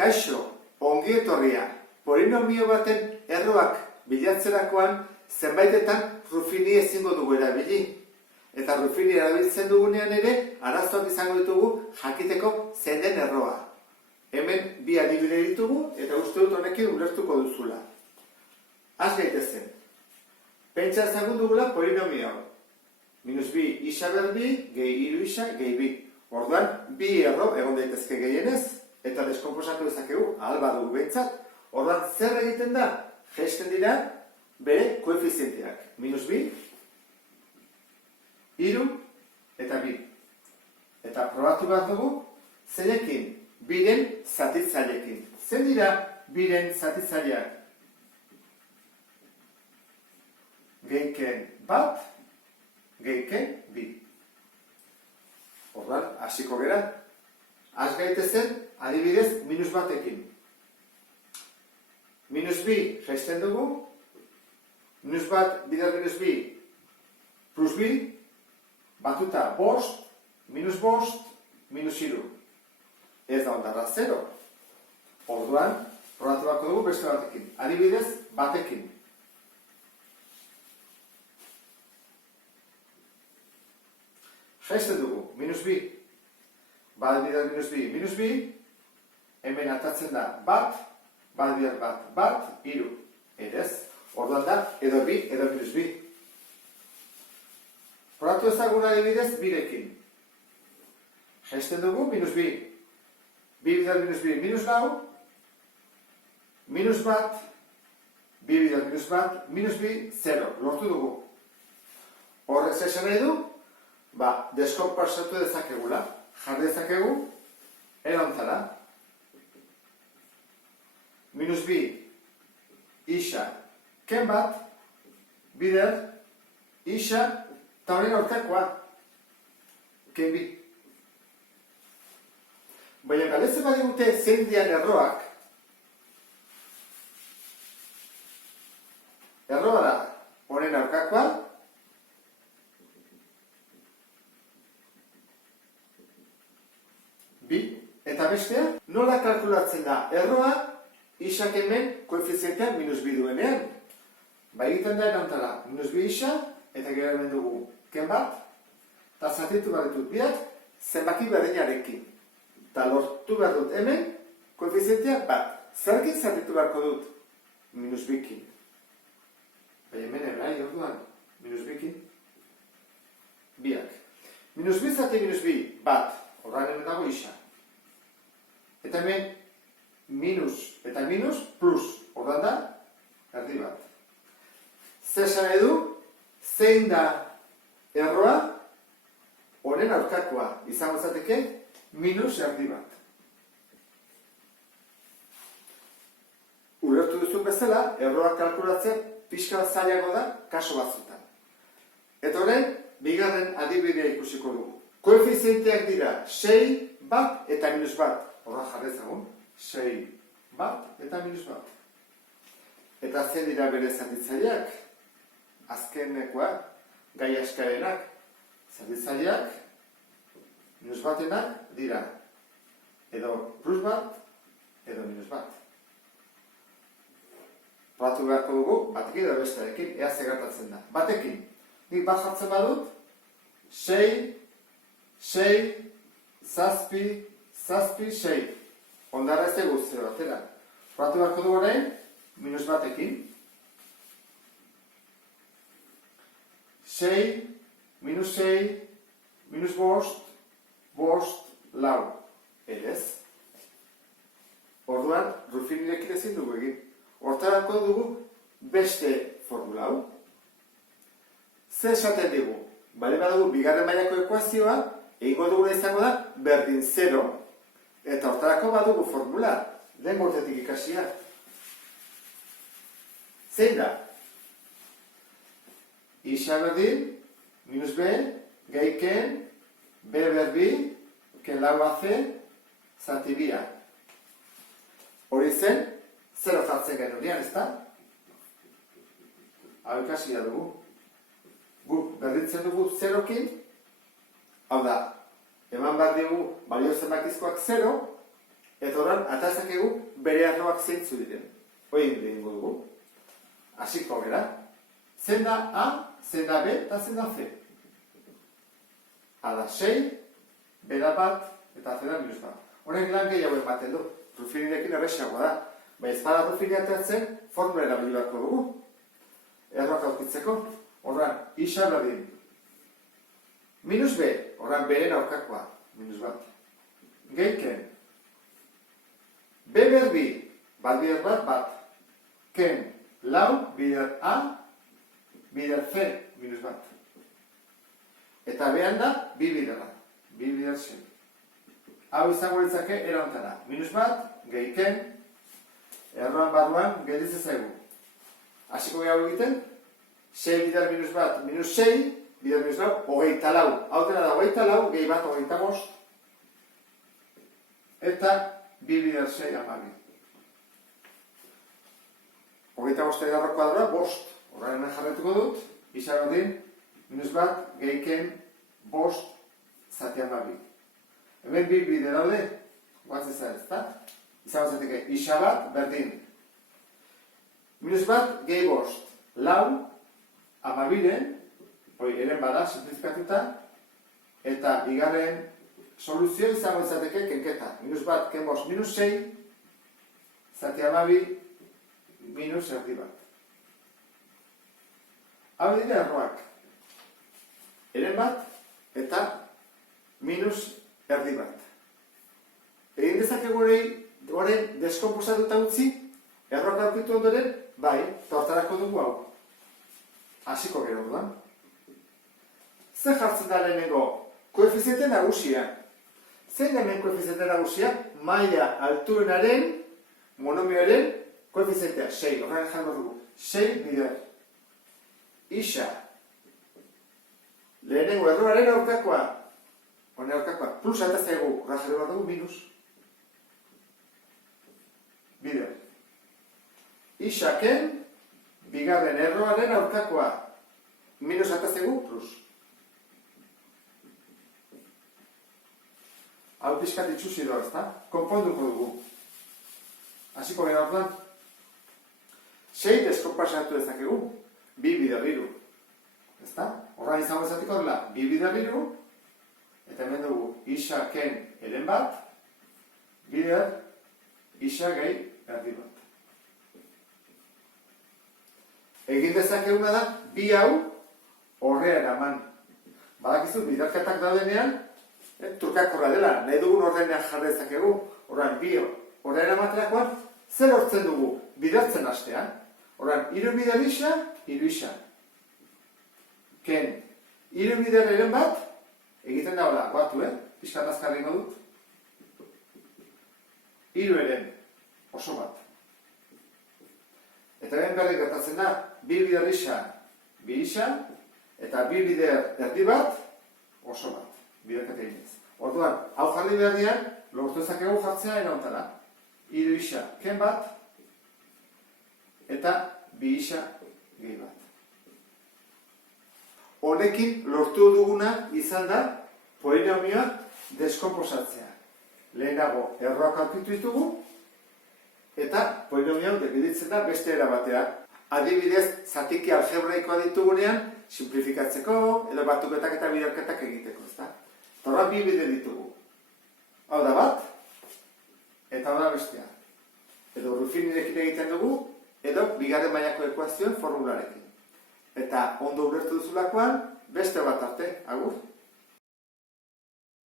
Kaixo, ongi etorria, polinomio baten erroak bilatzerakoan zenbaitetan Ruffini ezingo dugu erabili. Eta Ruffini erabiltzen dugunean ere, arazoak izango ditugu jakiteko zein den erroa. Hemen bi adibide ditugu eta uste dut honekin ulertuko duzula. Az gaitezen. Pentsa ezagun dugula polinomio. -b isa berbi, gehi iru isa, gehi bi. Orduan, bi erro egon daitezke gehienez, eta deskomposatu dezakegu, ahal badugu behintzat. Orduan, zer egiten da? Jaisten dira bere koefizienteak. -b, iru eta bi. Eta probatu bat dugu, zeinekin? Biren zatitzailekin. Zer dira biren zatitzaileak? Gehiken bat, gehiken bi. Orduan, hasiko gera. Az gaitezen, adibidez, -batekin. -b jaisten dugu, -bat bider -b plus bi, batuta bost, -bost, -iru. Ez da ondarra 0. Orduan, probatu bako dugu beste batekin. Adibidez, batekin. Jaisten dugu, -b. Bat bider -b, hemen atatzen da bat bider bat, iru. Edez, orduan da, edo bi, edo -b. Probatu ezagun adibidez, birekin. Jaisten dugu, -b. Bi bider -b, -lau, -bat, bi bider -bat, -b, 0. Lortu dugu. Horrek zesan nahi du, deskonposatu dezakegula. Jar dezakegu, erantzara. -b, isa, ken bat, bider, isa, eta horren aurkakoa, ken bi. Baina galetzen badigute zein dian erroak. Erroa da, horren aurkakoa, bi, eta bestea, nola kalkulatzen da erroa isak hemen koefizientean -b duenean. Egiten da erantara, -b isa, eta gero hemen dugu ken bat, eta zatitu behar ditut biak, zenbaki berdinarekin. Eta lortu behar dut hemen, koefizientea bat. Zerkin zatitu beharko dut? -bkin. Hemen erai orduan, -bkin. Biak. -b zati -b, bat. Horran hemen dago isa. Eta hemen, minus eta minus, plus. Horran da, erdi bat. Zer esan edu, zein da erroa, honen aurkakoa izango zateke, minus erdi bat. Ulertu duzun bezala, erroak kalkulatzea pixka bat zailago da, kaso batzutan. Eta horren, bigarren adibidea ikusiko dugu. Koefizienteak dira 6, bat eta minus bat. Horra jarrezagun, 6, bat eta minus bat. Eta zen dira bere zatitzaileak, azkenekoak, gai askarenak, zatitzaileak, minus batenak dira edo plus bat, edo minus bat. Probatu beharko dugu, batekin edo bestearekin, ea zegertatzen da. Batekin, nik bat jartzen badut, 6, 6, zazpi, 6. Ondarra ez dugu zero batera. Probatu beharko dugu orain, minus batekin. 6, minus bost, lau. Edez. Orduan, Ruffinirekin ezin dugu egin. Hortarako dugu beste formula hau. Zer esaten dugu? Bale badugu bigarren mailako ekuazioa, egingo duguna izango da berdin 0. Eta hortarako badugu formula. Lehen bortetik ikasia. Zein da? Isa berdin, minus b, gehi ken, b berbi, ken lau AC, zati bia. Hori zen, 0 jartzen genuen, ez da? Hau ikasia dugu. Guk berritzen dugu 0kin, hau da, eman behar dugu balio zenbakizkoak 0, Eta horren, atazakegu bere arroak zeintzu diren. Hoi egingo dugu. Hasiko gara. Zein da A, zein da B, eta zein da C. A da 6, B da bat, eta C da minus bat. Honek lan gehiago ematen du. Rufinirekin errexagoa da. Baina ez bada rufini ateratzen, formula erabili beharko dugu. Erroak aurkitzeko. Horren, isa berdin. Minus B, horren beren aurkakoa. Minus bat. Gehiken. B berbi, bat bider bat, bat. Ken, lau, bider A, bider C, minus bat. Eta behan da, bi biderra. Bi bider C. Hau izango litzake erontara. Minus bat, gehiken, erroan barruan, gelditzen zaigu. Hasiko gehiago egiten, 6 bider minus bat, minus 6, bider minus lau, hogeita lau. Hau dena da hogeita lau, gehi bat hogeita bost. Eta bi bider 6 amabi. Hogeita bost edarro kuadroa, bost. Horren hemen jarretuko dut, isa berdin, minus bat, gehiken, bost, zati amabi. Hemen bi bide daude, guatzen zara ez da? Izan zateke, isa bat, berdin. Minus bat, gehi bost. Lau, amabiren, eren bada, simplifikatuta, eta bigarren soluzio izango izateke kenketa. Minus bat, ken bost, minus 6, zati amabi, minus erdi bat. Hau dira erroak. Eren bat, eta minus erdi bat. Egin dezakegu horrein deskomposatuta utzi, erroak aurkitu ondoren, bai, tortarako dugu hau. Hasiko gero duan. Zer jartzen da lehenengo? Koefiziente nagusia. Zein hemen koefiziente nagusia? Maila altuenaren, monomioaren, koefizientea, 6, horrein jango dugu. 6 bider. Isa. Lehenengo erroaren aurkakoa. Hone aurkakoa, plus eta zaigu, rajero bat dugu, minus. Bider. Isaken, bigarren erroaren aurkakoa. Minus eta zaigu, plus. Hau pixkat itxusi doa, ezta? Konponduko dugu. Hasiko gara orduan. 6 deskompasatu dezakegu, 2 bider hiru. Ezta? Horra izango ezatiko dela, 2 bider hiru, eta hemen dugu, isa ken eren bat, bider, isa gehi erdi bat. Egin dezakeguna da, bi hau horrean eman. Badakizu, biderketak daudenean, trukakorra dela, nahi dugun horrenean jarra dezakegu. Horrean, bi horrean ematerakoan, zer hortzen dugu? Bidertzen hastean. Horrean, hiru bider isa, hiru isa. Ken, hiru bider eren bat, egiten da hola, batu, pixkat azkarri dut. Hiru eren, oso bat. Eta hemen berri gertatzen da, bi bider isa, bi isa, eta bi bider erdi bat, oso bat. Biderketa eginez. Orduan, hau jarri berdian, lortu ezakegu jartzea erontara. Hiru isa, ken bat, eta bi isa, gehi bat. Honekin lortu duguna izan da polinomioa deskomposatzea. Lehenago erroak aurkitu ditugu eta polinomio hau dibiditzen da beste era batean. Adibidez, zatiki algebraikoa ditugunean simplifikatzeko edo batuketak eta biderketak egiteko, ezta? Horra bi bide ditugu. Hau da bat eta hau da bestea. Edo Rufinirekin egiten dugu edo bigarren mailako ekuazioen formularekin. Eta ondo ulertu duzulakoan, beste bat arte, agur.